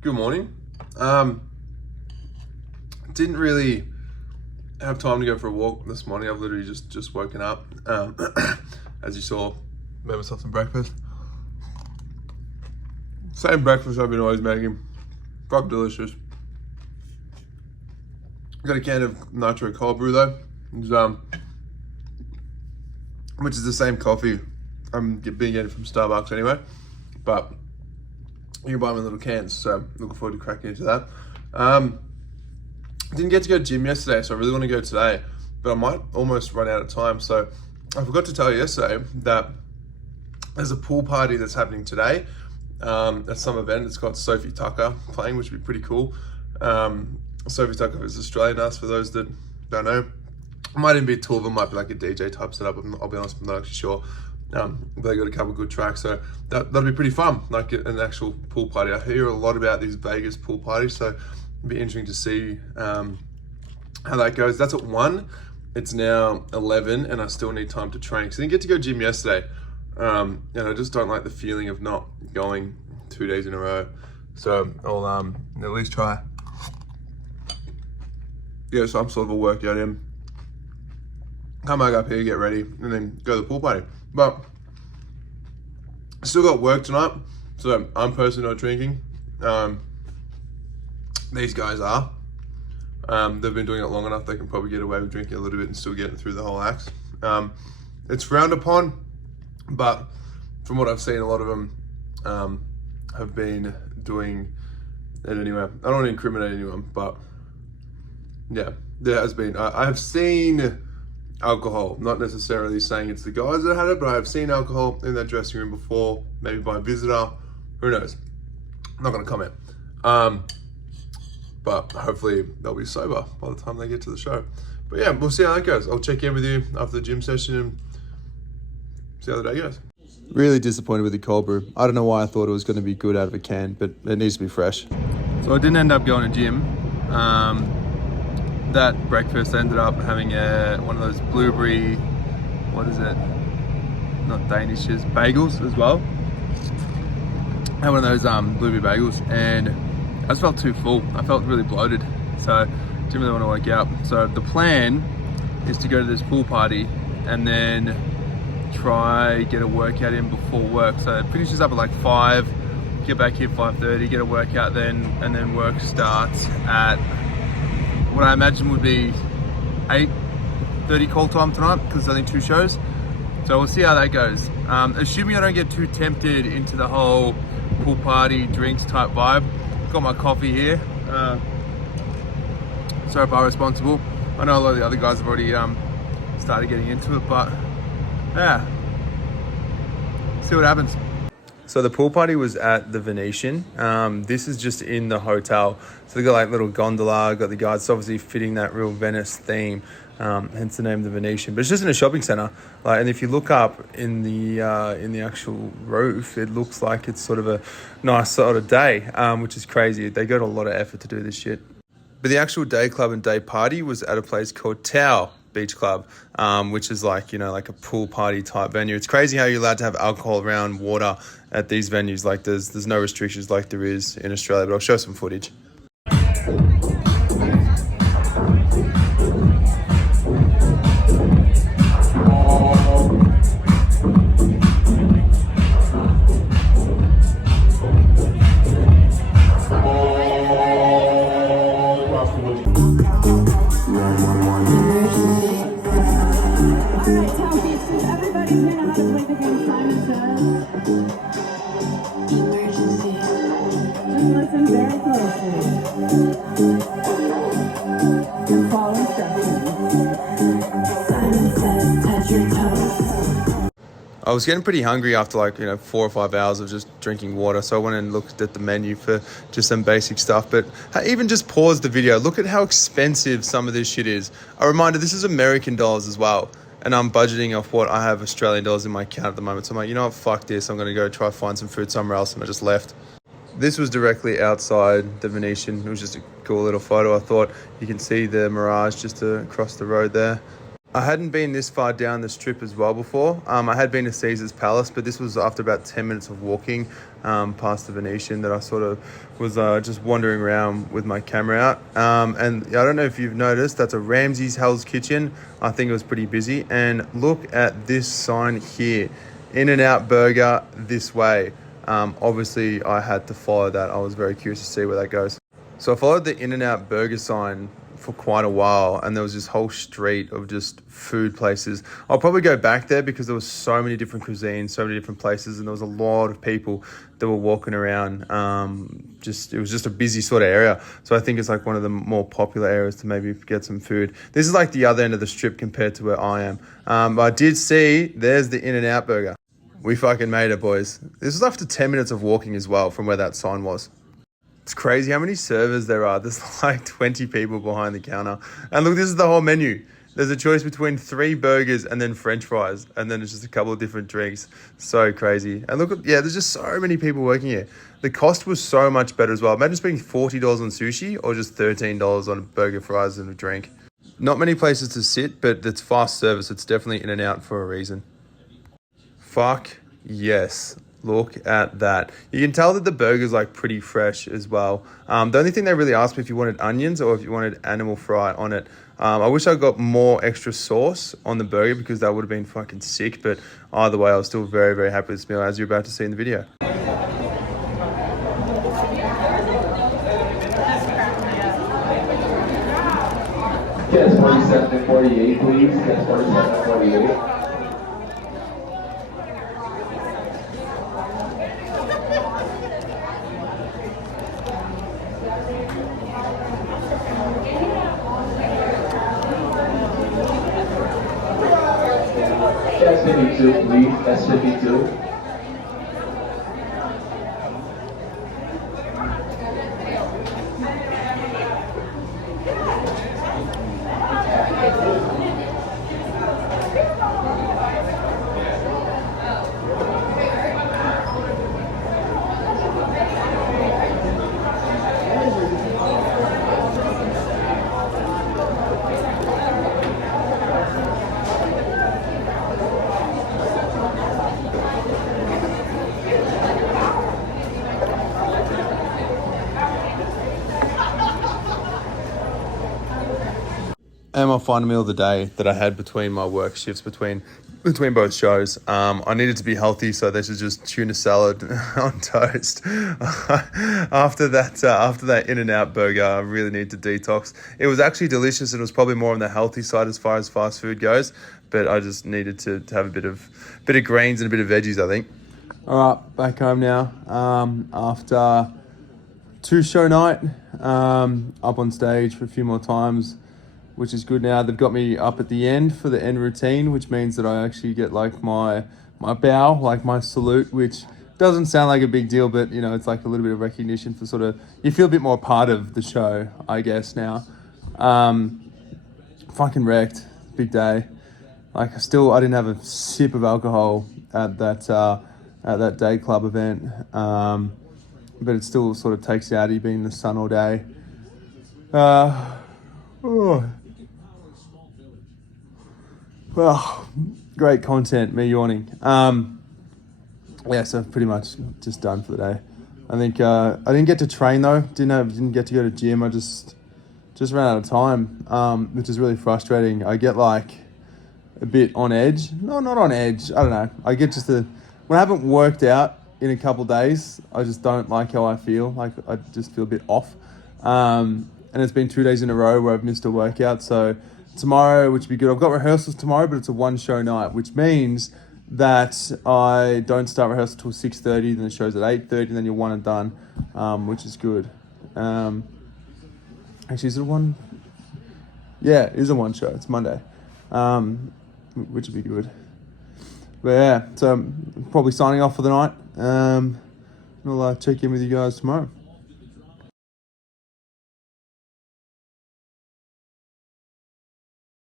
Good morning. Didn't really have time to go for a walk this morning. I've literally just woken up. As you saw, made myself some breakfast. Same breakfast I've been always making. Quite delicious. Got a can of nitro cold brew though, which is the same coffee I'm being getting from Starbucks anyway, but you can buy them in little cans, so looking forward to cracking into that. Didn't get to go to gym yesterday, so I really want to go today, but I might almost run out of time. So I forgot to tell you yesterday that there's a pool party that's happening today at some event. It's got Sophie Tucker playing, which would be pretty cool. Sophie Tucker is Australian artist, for those that don't know. It might even be a tour of them, might be like a DJ type setup. I'll be honest, I'm not actually sure. But they got a couple of good tracks, so that'll be pretty fun, like an actual pool party. I hear a lot about these Vegas pool parties, so it'll be interesting to see how that goes. That's at 1. It's now 11, and I still need time to train, because I didn't get to go gym yesterday. And I just don't like the feeling of not going 2 days in a row. So I'll at least try get some sort of a workout in. Come back up here, get ready, and then go to the pool party. But I still got work tonight, so I'm personally not drinking. These guys are. They've been doing it long enough, they can probably get away with drinking a little bit and still getting through the whole act. It's frowned upon, but from what I've seen, a lot of them have been doing it anyway. I don't want to incriminate anyone, but yeah, there has been. I have seen alcohol, not necessarily saying it's the guys that had it, but I have seen alcohol in that dressing room before, maybe by a visitor, who knows. I'm not going to comment. But hopefully they'll be sober by the time they get to the show. But yeah, we'll see how that goes. I'll check in with you after the gym session and see how the day goes. Really disappointed with the cold brew. I don't know why I thought it was going to be good out of a can, but it needs to be fresh. So I didn't end up going to gym. That breakfast, I ended up having one of those blueberry, what is it? Not Danishes, bagels as well. I had one of those blueberry bagels, and I just felt too full. I felt really bloated, so didn't really want to work out. So the plan is to go to this pool party and then try get a workout in before work. So it finishes up at like 5, get back here 5:30, get a workout then, and then work starts at what I imagine would be 8:30 call time tonight, because there's only 2 shows. So we'll see how that goes. Assuming I don't get too tempted into the whole pool party drinks type vibe. Got my coffee here. So far responsible. I know a lot of the other guys have already started getting into it, but yeah, see what happens. So the pool party was at the Venetian. This is just in the hotel. So they got like little gondola, got the guys. It's obviously fitting that real Venice theme, hence the name the Venetian. But it's just in a shopping center. And if you look up in the actual roof, it looks like it's sort of a nice sort of day, which is crazy. They got a lot of effort to do this shit. But the actual day club and day party was at a place called Tau Beach Club, which is like, like a pool party type venue. It's crazy how you're allowed to have alcohol around water at these venues. Like there's no restrictions like there is in Australia, but I'll show some footage. I was getting pretty hungry after 4 or 5 hours of just drinking water, so I went and looked at the menu for just some basic stuff. But I even just paused the video. Look at how expensive some of this shit is. A reminder, this is American dollars as well, and I'm budgeting off what I have Australian dollars in my account at the moment. So I'm like, you know what, fuck this. I'm going to go try find some food somewhere else, and I just left. This was directly outside the Venetian. It was just a cool little photo. I thought you can see the Mirage just across the road there. I hadn't been this far down the strip as well before. I had been to Caesar's Palace, but this was after about 10 minutes of walking past the Venetian that I sort of was just wandering around with my camera out. And I don't know if you've noticed, that's a Ramsay's Hell's Kitchen. I think it was pretty busy. And look at this sign here, In-N-Out Burger this way. Obviously, I had to follow that. I was very curious to see where that goes. So I followed the In-N-Out Burger sign for quite a while, and there was this whole street of just food places. I'll probably go back there because there was so many different cuisines, so many different places, and there was a lot of people that were walking around. It was just a busy sort of area. So I think it's like one of the more popular areas to maybe get some food. This is like the other end of the strip compared to where I am. But I did see, there's the In-N-Out Burger. We fucking made it, boys. This was after 10 minutes of walking as well from where that sign was. It's crazy how many servers there are. There's like 20 people behind the counter. And look, this is the whole menu. There's a choice between 3 burgers and then French fries. And then it's just a couple of different drinks. So crazy. And look, there's just so many people working here. The cost was so much better as well. Imagine spending $40 on sushi or just $13 on a burger, fries, and a drink. Not many places to sit, but it's fast service. It's definitely In-N-Out for a reason. Fuck yes. Look at that. You can tell that the burger's like pretty fresh as well. The only thing they really asked me if you wanted onions or if you wanted animal fry on it. I wish I got more extra sauce on the burger because that would have been fucking sick. But either way, I was still very, very happy with this meal, as you're about to see in the video. Yes, 47 and 48, please. Yes, 47 and 48. S52, please. S52. And my final meal of the day that I had between my work shifts, between both shows. I needed to be healthy, so this is just tuna salad on toast. After that In-N-Out burger, I really need to detox. It was actually delicious, and it was probably more on the healthy side as far as fast food goes. But I just needed to have a bit of greens and a bit of veggies, I think. All right, back home now. After 2-show night, up on stage for a few more times, which is good now. They've got me up at the end for the end routine, which means that I actually get like my bow, like my salute, which doesn't sound like a big deal, but you know, it's like a little bit of recognition for sort of, you feel a bit more part of the show, I guess now. Fucking wrecked, big day. Like I didn't have a sip of alcohol at that day club event. But it still sort of takes you out of you being in the sun all day. Well, great content, me yawning. So pretty much just done for the day. I think I didn't get to train though. Didn't get to go to gym. I just ran out of time, which is really frustrating. I get like a bit on edge. No, not on edge. I don't know. I get when I haven't worked out in a couple of days, I just don't like how I feel. Like I just feel a bit off. And it's been 2 days in a row where I've missed a workout. So tomorrow, which would be good. I've got rehearsals tomorrow, but it's a 1-show night, which means that I don't start rehearsal till 6:30, then the show's at 8:30, and then you're one and done, which is good. Actually, is it one? Yeah, it is a 1-show. It's Monday, which would be good. But yeah, so I'm probably signing off for the night. I'll check in with you guys tomorrow.